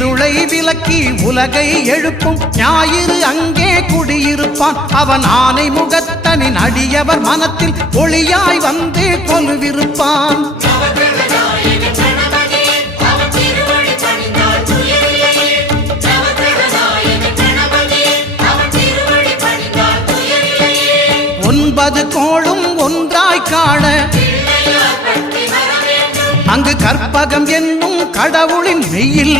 இருளை விலக்கி உலகை எழுப்பும் ஞாயிறு அங்கே குடியிருப்பான். அவன் ஆனை முகத்தனின் அடியவர் மனத்தில் ஒளியாய் வந்து கொலுவிருப்பான். ஒன்பது கோளும் ஒன்றாய் காண அங்கு கற்பகம் என்னும் கடவுளின் மெய்யில்